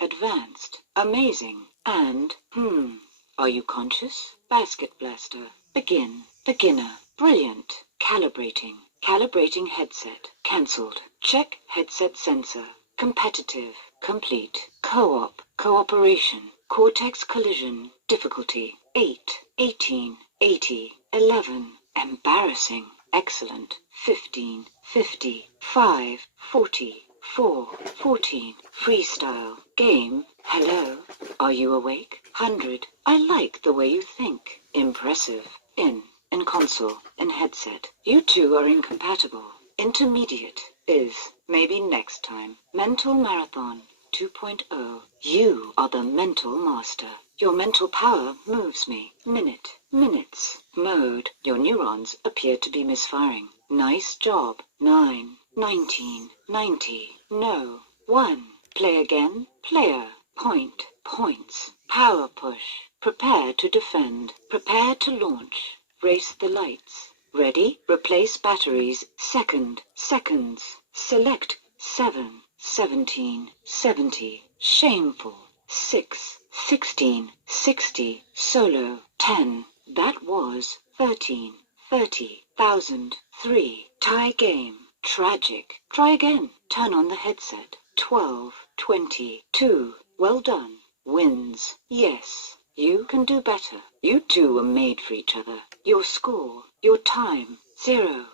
Advanced, amazing, and, Are you conscious? Basket blaster. Begin. Beginner. Brilliant. Calibrating. Calibrating headset. Cancelled. Check headset sensor. Competitive. Complete. Co-op. Cooperation. Cortex collision. Difficulty. 8. 18. 80. 11. Embarrassing. Excellent. 15. 50. 5. 40. 4. 14. Freestyle. Game. Hello. Are you awake? 100. I like the way you think. Impressive. In console. In headset. You two are incompatible. Intermediate. Is. Maybe next time. Mental marathon. 2.0. You are the mental master. Your mental power moves me. Minute. Minutes. Mode. Your neurons appear to be misfiring. Nice job. 9. 19. 90. No. 1. Play again. Player. Point. Points. Power push. Prepare to defend. Prepare to launch. Race the lights. Ready? Replace batteries. Second. Seconds. Select. 7. 17. 70. Shameful. 6. 16. 60. Solo. 10. That was 13. 30,000. 3. Tie game. Tragic. Try again. Turn on the headset. 12. 22. Well done. Wins. Yes. You can do better. You two were made for each other. Your score. Your time. 0.